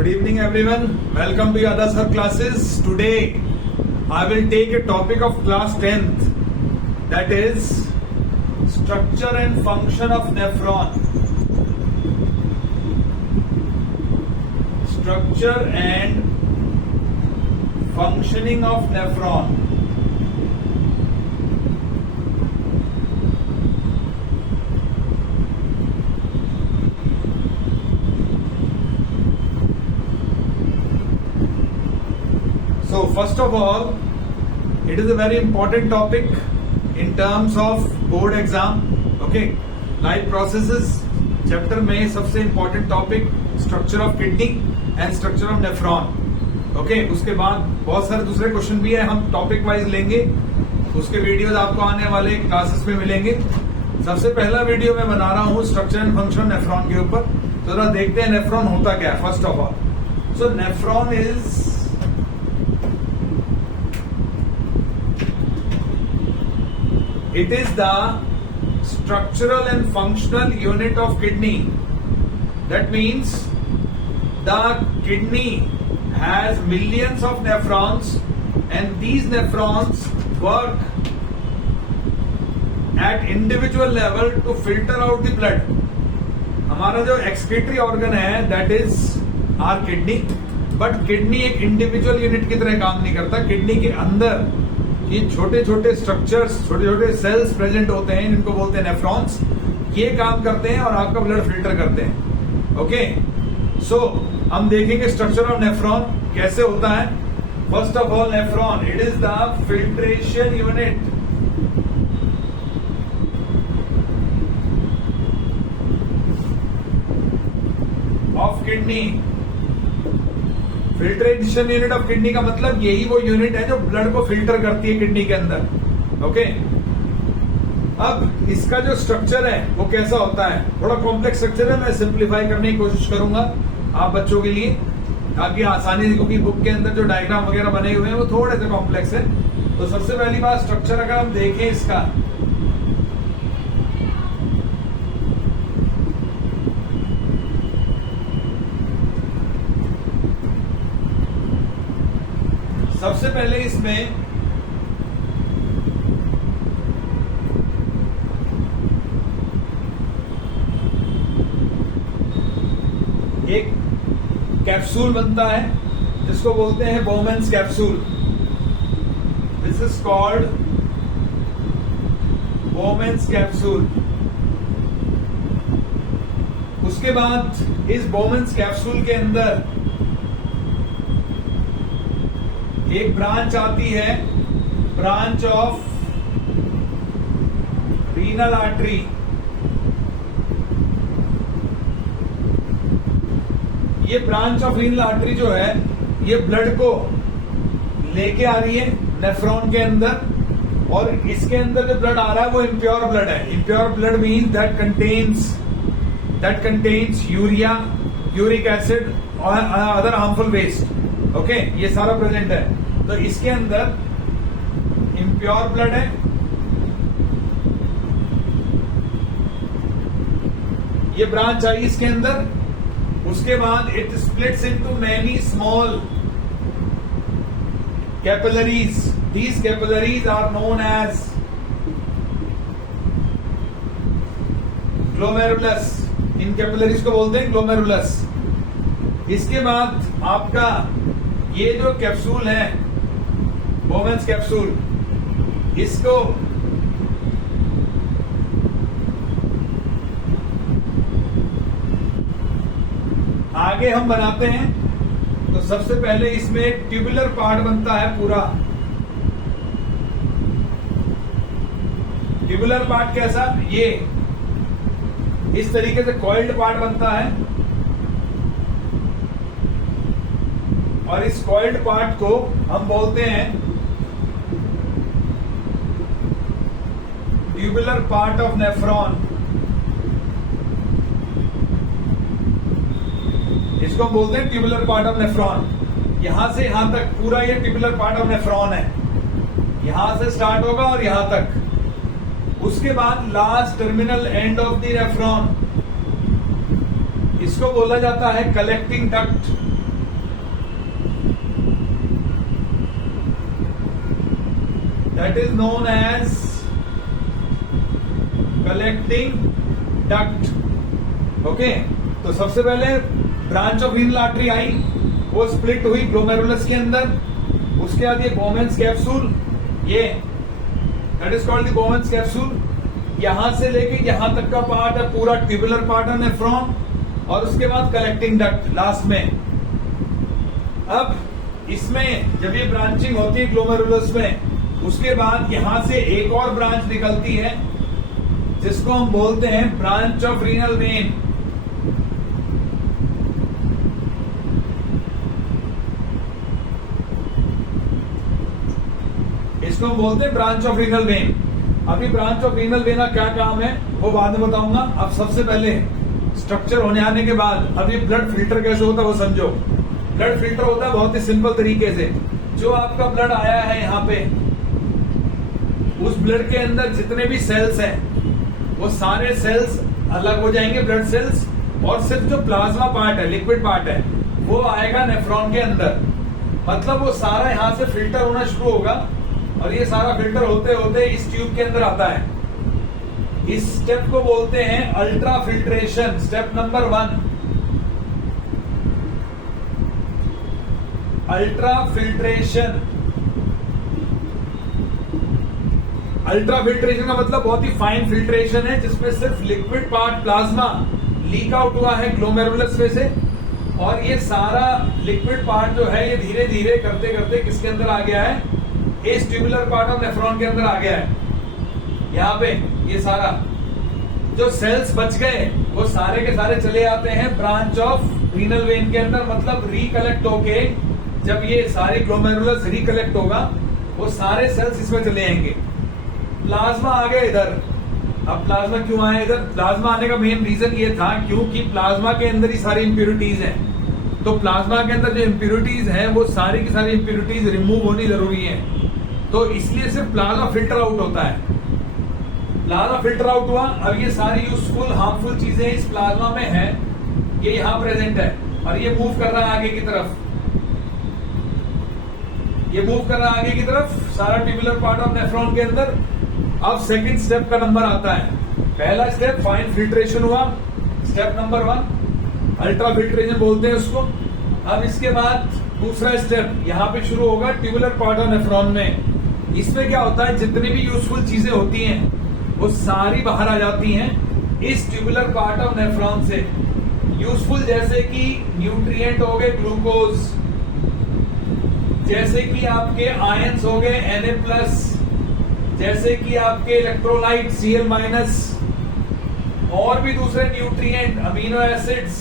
Good evening everyone. Welcome to Yada Sir classes. Today I will take a topic of class 10th, that is structure and function of nephron. Structure and functioning of nephron. So first of all, it is a very important topic in terms of board exam. Okay, life processes chapter में सबसे important topic structure of kidney and structure of nephron. Okay, उसके बाद बहुत सारे दूसरे question भी है, हम टॉपिक वाइज लेंगे. उसके वीडियोस आपको आने वाले क्लासेस में मिलेंगे. सबसे पहला वीडियो मैं बना रहा हूँ स्ट्रक्चर एंड फंक्शन नेफ्रॉन के ऊपर. तो जरा देखते हैं नेफ्रॉन होता क्या है. First of all, so nephron is it is the structural and functional unit of kidney. That means the kidney has millions of nephrons and these nephrons work at individual level to filter out the blood. हमारा जो excretory organ है that is our kidney, but kidney एक individual unit की तरह काम नहीं करता. kidney के अंदर ये छोटे छोटे स्ट्रक्चर्स, छोटे छोटे सेल्स प्रेजेंट होते हैं, जिनको बोलते हैं नेफ्रॉन्स. ये काम करते हैं और आपका ब्लड फिल्टर करते हैं. ओके, सो हम देखेंगे स्ट्रक्चर ऑफ नेफ्रॉन कैसे होता है. First of all, nephron it is the filtration unit of kidney. Filtration unit of kidney का मतलब यही वो यूनिट है जो ब्लड को फिल्टर करती है किडनी के अंदर. ओके, अब इसका जो स्ट्रक्चर है वो कैसा होता है. थोड़ा कॉम्प्लेक्स स्ट्रक्चर है, मैं सिंप्लीफाई करने की कोशिश करूंगा आप बच्चों के लिए ताकि आसानी से, क्योंकि बुक के अंदर जो डायग्राम वगैरह बने हुए हैं वो थोड़े से कॉम्प्लेक्स है. तो सबसे पहली बात, स्ट्रक्चर अगर हम देखें इसका, सबसे पहले इसमें एक कैप्सूल बनता है जिसको बोलते हैं Bowman's capsule. This is called Bowman's capsule. उसके बाद इस बोमेन्स कैप्सूल के अंदर एक ब्रांच आती है, ब्रांच ऑफ रीनल आर्टरी. ये ब्रांच ऑफ रीनल आर्टरी जो है ये ब्लड को लेके आ रही है नेफ्रॉन के अंदर, और इसके अंदर जो ब्लड आ रहा है वो इम्प्योर ब्लड है. Impure blood means that contains urea, uric acid और अदर हार्मफुल वेस्ट. ओके, ये सारा प्रेजेंट है. तो इसके अंदर इम्प्योर ब्लड है, ये ब्रांच आई इसके अंदर. उसके बाद it splits into many small capillaries. These capillaries are known as glomerulus. इन कैपिलरीज को बोलते हैं ग्लोमेरुलस. इसके बाद आपका ये जो कैप्सूल है बोमेन्स कैप्सूल, इसको आगे हम बनाते हैं. तो सबसे पहले इसमें ट्यूबुलर पार्ट बनता है पूरा. ट्यूबुलर पार्ट कैसा, ये इस तरीके से कॉइल्ड पार्ट बनता है, और इस कॉइल्ड पार्ट को हम बोलते हैं ट्यूबुलर पार्ट ऑफ नेफ्रॉन. इसको हम बोलते हैं ट्यूबुलर पार्ट ऑफ नेफ्रॉन. यहां से यहां तक पूरा ये ट्यूबुलर पार्ट ऑफ नेफ्रॉन है. यहां से स्टार्ट होगा और यहां तक. उसके बाद last terminal end of the nephron, इसको बोला जाता है collecting duct. that is known as collecting duct. Okay, तो सबसे पहले ब्रांच ऑफ रीनल आर्टरी आई, वो स्प्लिट हुई ग्लोमेरुलस के अंदर. उसके बाद ये बोमेंस कैप्सूल, ये that is called the बोमेंस capsule. यहां से लेके यहां तक का पार्ट है पूरा ट्यूबुलर पार्ट है नेफ्रॉन. और उसके बाद कलेक्टिंग डक्ट लास्ट में. अब इसमें जब ये ब्रांचिंग होती है ग्लोमेरुलस में, उसके बाद यहां से एक और ब्रांच निकलती है जिसको हम बोलते हैं ब्रांच ऑफ रीनल वेन. इसको हम बोलते हैं ब्रांच ऑफ रीनल वेन. अभी ब्रांच ऑफ रीनल वेन का क्या काम है वो बाद में बताऊंगा. अब सबसे पहले स्ट्रक्चर होने आने के बाद अभी ब्लड फिल्टर कैसे होता है वो समझो. ब्लड फिल्टर होता है बहुत ही सिंपल तरीके से. जो आपका ब्लड आया है यहाँ पे, उस ब्लड के अंदर जितने भी सेल्स हैं वो सारे सेल्स अलग हो जाएंगे, ब्लड सेल्स. और सिर्फ जो प्लाज्मा पार्ट है, लिक्विड पार्ट है, वो आएगा नेफ्रॉन के अंदर. मतलब वो सारा यहाँ से फिल्टर होना शुरू होगा. और ये सारा फिल्टर होते होते इस ट्यूब के अंदर आता है. इस स्टेप को बोलते हैं ultra filtration. Step number 1, ultra filtration. Ultra filtration का मतलब बहुत ही फाइन फिल्ट्रेशन है, जिसमें सिर्फ liquid part plasma leak out हुआ है ग्लोमेरुलस में से. और ये सारा लिक्विड पार्ट जो है ये धीरे धीरे करते करते किसके अंदर आ गया है, इस ट्यूबुलर पार्ट ऑफ नेफ्रॉन के अंदर आ गया है. यहाँ पे ये सारा जो सेल्स बच गए वो सारे के सारे चले आते हैं ब्रांच ऑफ रीनल वेन के अंदर. मतलब रिकलेक्ट होके जब ये सारे ग्लोमेरुलस रिकलेक्ट होगा वो सारे सेल्स इसमें चले आएंगे. प्लाज्मा आ गया इधर. अब प्लाज्मा क्यों आया इधर? प्लाज्मा आने का मेन रीजन ये था क्योंकि प्लाज्मा के अंदर ही सारी इंप्योरिटीज हैं. तो प्लाज्मा के अंदर जो इंप्योरिटीज हैं वो सारी की सारी इंप्योरिटीज रिमूव होनी जरूरी है. तो इसलिए सिर्फ प्लाज्मा फिल्टर आउट होता है. प्लाज्मा फिल्टर आउट हुआ. अब ये सारी यूजफुल हार्मफुल चीजें इस प्लाज्मा में है, ये यहां प्रेजेंट है. और ये मूव कर रहा है आगे की तरफ. ये मूव कर रहा है आगे की तरफ सारा ट्यूबुलर पार्ट ऑफ नेफ्रॉन के अंदर. अब सेकंड स्टेप का नंबर आता है. पहला स्टेप फाइन फिल्ट्रेशन हुआ, स्टेप नंबर 1 अल्ट्रा फिल्ट्रेशन बोलते हैं उसको. अब इसके बाद दूसरा स्टेप यहाँ पे शुरू होगा ट्यूबुलर पार्ट ऑफ नेफ्रॉन में. इसमें क्या होता है, जितनी भी यूजफुल चीजें होती हैं वो सारी बाहर आ जाती हैं इस ट्यूबुलर पार्ट ऑफ नेफ्रॉन से. यूजफुल जैसे कि न्यूट्रिएंट हो गए ग्लूकोज, जैसे कि आपके आयंस हो गए Na+, जैसे कि आपके इलेक्ट्रोलाइट Cl-, और भी दूसरे न्यूट्रिएंट अमीनो एसिड्स.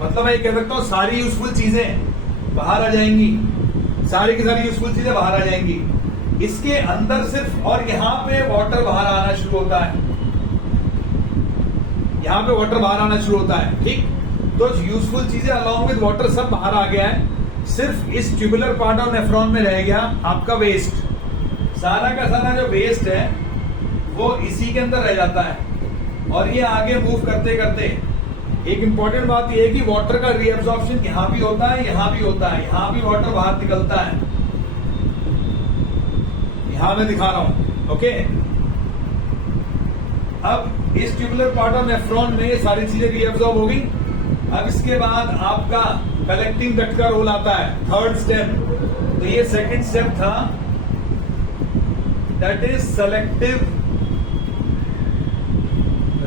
मतलब मैं कह सकता हूं सारी यूजफुल चीजें बाहर आ जाएंगी. सारी की सारी यूजफुल चीजें बाहर आ जाएंगी. इसके अंदर सिर्फ, और यहाँ पे वाटर बाहर आना शुरू होता है. यहाँ पे वाटर बाहर आना शुरू होता है. ठीक, तो यूजफुल चीजें अलॉन्ग विद वाटर सब बाहर आ गया है. सिर्फ इस ट्यूबुलर पार्ट ऑफ नेफ्रॉन में रह गया आपका वेस्ट. सारा का सारा जो वेस्ट है वो इसी के अंदर रह जाता है. और ये आगे मूव करते करते एक इंपॉर्टेंट बात यह है कि वाटर का रीअब्जॉर्प्शन यहां भी होता है, यहां भी होता है. यहां भी वाटर बाहर निकलता है. यहां मैं दिखा रहा हूं. ओके, अब इस ट्यूबुलर पार्ट ऑफ नेफ्रॉन में ये सारी चीजें रीअब्जॉर्ब हो गई. अब इसके बाद आपका कलेक्टिंग डक्ट का रोल आता है, थर्ड स्टेप. तो ये सेकंड स्टेप था, दैट इज सेलेक्टिव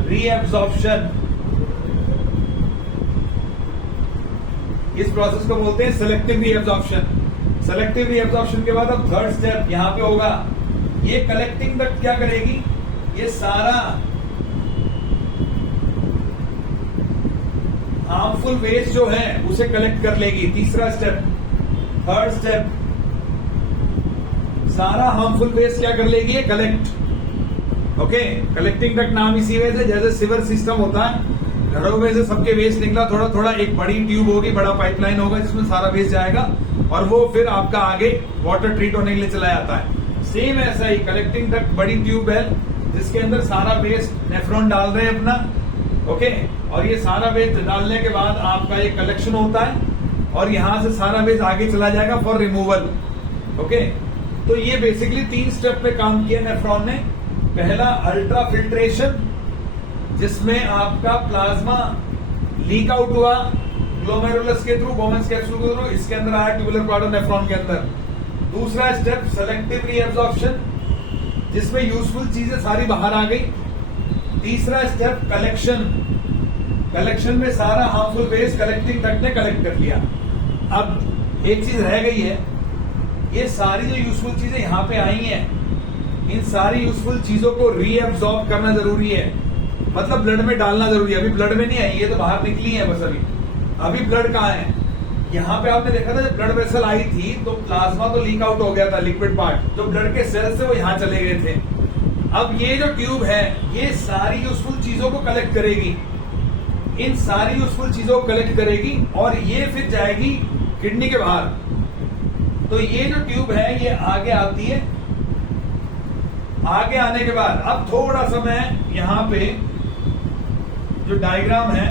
रीअब्जॉर्प्शन. इस प्रोसेस को बोलते हैं सेलेक्टिव रीअब्जॉर्प्शन. सेलेक्टिव रीअब्जॉर्प्शन के बाद अब थर्ड स्टेप यहां पे होगा. ये कलेक्टिंग डक्ट क्या करेगी, ये सारा हार्मफुल वेस्ट जो है उसे कलेक्ट कर लेगी. तीसरा स्टेप, थर्ड स्टेप, सारा हार्मफुल वेस्ट क्या कर लेगी, ये कलेक्ट. ओके, कलेक्टिंग डक्ट नाम इसी वजह से, जैसे सिवर सिस्टम होता है, घरों में से सबके वेस्ट निकला थोड़ा थोड़ा, एक बड़ी ट्यूब होगी, बड़ा पाइपलाइन होगा जिसमें सारा वेस्ट जाएगा और वो फिर आपका आगे वाटर ट्रीट होने के लिए चला जाता है. सेम ऐसा ही कलेक्टिंग डक्ट बड़ी ट्यूब है जिसके अंदर सारा वेस्ट नेफ्रॉन डाल रहे हैं अपना. ओके, और ये सारा वेस्ट डालने के बाद आपका ये कलेक्शन होता है और यहां से सारा वेस्ट आगे चला जाएगा फॉर रिमूवल. ओके, तो ये बेसिकली 3 स्टेप पे काम किया नेफ्रॉन ने। पहला अल्ट्रा फिल्ट्रेशन, जिसमें आपका प्लाज्मा लीक आउट हुआ ग्लोमेरुलस के थ्रू, बोवेंस कैप्सूल के थ्रू, इसके अंदर आया ट्यूबुलर क्वाड्रो नेफ्रॉन के अंदर। दूसरा स्टेप सेलेक्टिव रीएब्जॉर्प्शन, जिसमें यूजफुल चीजें सारी बाहर आ गई। तीसरा स्टेप कलेक्शन, कलेक्शन में सारा हार्मफुल वेस्ट कलेक्टिंग डक्ट ने कलेक्ट कर लिया। अब एक चीज रह गई है, ये सारी जो यूजफुल चीजें यहां पे आई हैं, इन सारी यूजफुल चीजों को रीएब्जॉर्ब करना जरूरी है, मतलब ब्लड में डालना जरूरी है। अभी ब्लड में नहीं आई, ये तो बाहर निकली है बस। अभी ब्लड कहाँ है? यहाँ पे आपने देखा था जब ब्लड वेसल आई थी तो प्लाज्मा तो लीक आउट हो गया था, लिक्विड पार्ट जो ब्लड के सेल्स थे वो यहाँ चले गए थे। अब ये जो ट्यूब है ये सारी यूजफुल चीजों को कलेक्ट करेगी, इन सारी यूजफुल चीजों को कलेक्ट करेगी और ये फिर जाएगी किडनी के बाहर। तो ये जो ट्यूब है ये आगे आती है। आगे आने के बाद अब थोड़ा सा मैं यहाँ पे जो डायग्राम है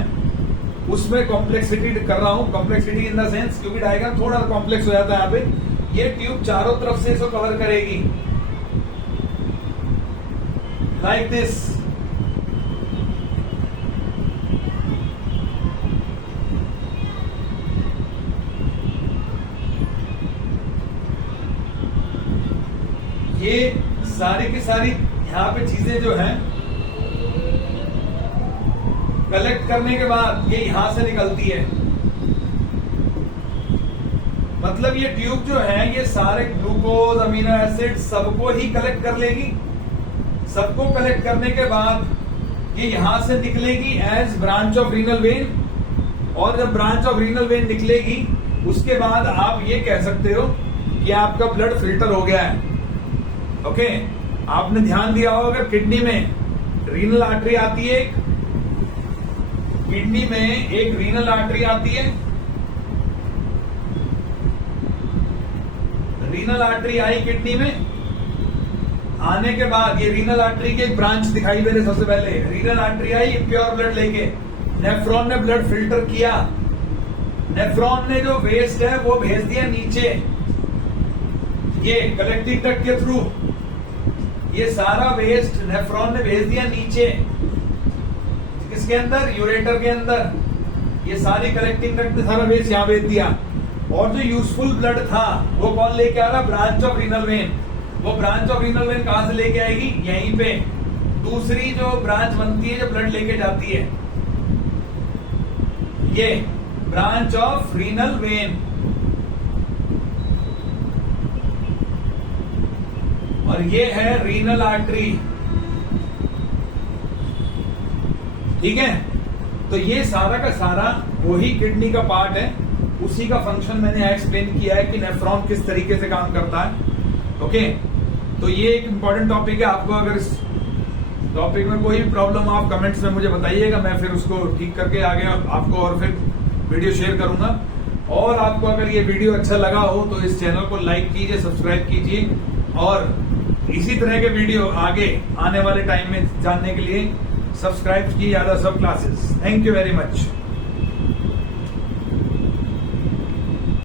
उसमें कॉम्प्लेक्सिटी कर रहा हूं, कॉम्प्लेक्सिटी इन द सेंस क्योंकि डायग्राम थोड़ा कॉम्प्लेक्स हो जाता है यहाँ पे। ये ट्यूब चारों तरफ से इसको कवर करेगी लाइक दिस। ये सारी की सारी यहाँ पे चीजें जो हैं कलेक्ट करने के बाद ये यहां से निकलती है। मतलब ये ट्यूब जो है ये सारे ग्लूकोज, अमीनो एसिड सबको ही कलेक्ट कर लेगी। सबको कलेक्ट करने के बाद ये यहां से निकलेगी as branch of renal vein. और जब ब्रांच ऑफ रीनल वेन निकलेगी उसके बाद आप ये कह सकते हो कि आपका ब्लड फिल्टर हो गया है। ओके, आपने ध्यान दिया होगा अगर किडनी में रीनल आर्टरी आती है, किडनी में एक रीनल आर्टरी आती है, रीनल आर्टरी आई किडनी में, आने के बाद ये रीनल आर्टरी की एक ब्रांच दिखाई मेरे सबसे पहले। रीनल आर्टरी आई प्योर ब्लड लेके, नेफ्रॉन ने ब्लड फिल्टर किया, नेफ्रॉन ने जो वेस्ट है वो भेज दिया नीचे ये कलेक्टिंग डक्ट के थ्रू। ये सारा वेस्ट नेफ्रॉन ने भेज दिया नीचे, किसके अंदर? यूरेटर के अंदर। ये सारी कलेक्टिंग डक्ट ने सारा वेस्ट यहाँ भेज दिया। और जो यूजफुल ब्लड था वो कौन लेके आ रहा? Branch of renal when. वो ब्रांच ऑफ रीनल वेन कहां से लेके आएगी? यहीं पे दूसरी जो ब्रांच बनती है जो ब्लड लेके जाती है, ये ब्रांच ऑफ रीनल वेन। और ये है रीनल आर्टरी। ठीक है, तो ये सारा का सारा वही किडनी का पार्ट है, उसी का फंक्शन मैंने एक्सप्लेन किया है कि नेफ्रॉन किस तरीके से काम करता है। ओके, तो ये एक इंपॉर्टेंट टॉपिक है। आपको अगर इस टॉपिक में कोई प्रॉब्लम आप कमेंट्स में मुझे बताइएगा, मैं फिर उसको ठीक करके आगे आपको और फिर वीडियो शेयर करूंगा। और आपको अगर ये वीडियो अच्छा लगा हो तो इस चैनल को लाइक कीजिए, सब्सक्राइब कीजिए और इसी तरह के वीडियो आगे आने वाले टाइम में जानने के लिए सब्सक्राइब कीजिए अदर सब classes. Thank you very much.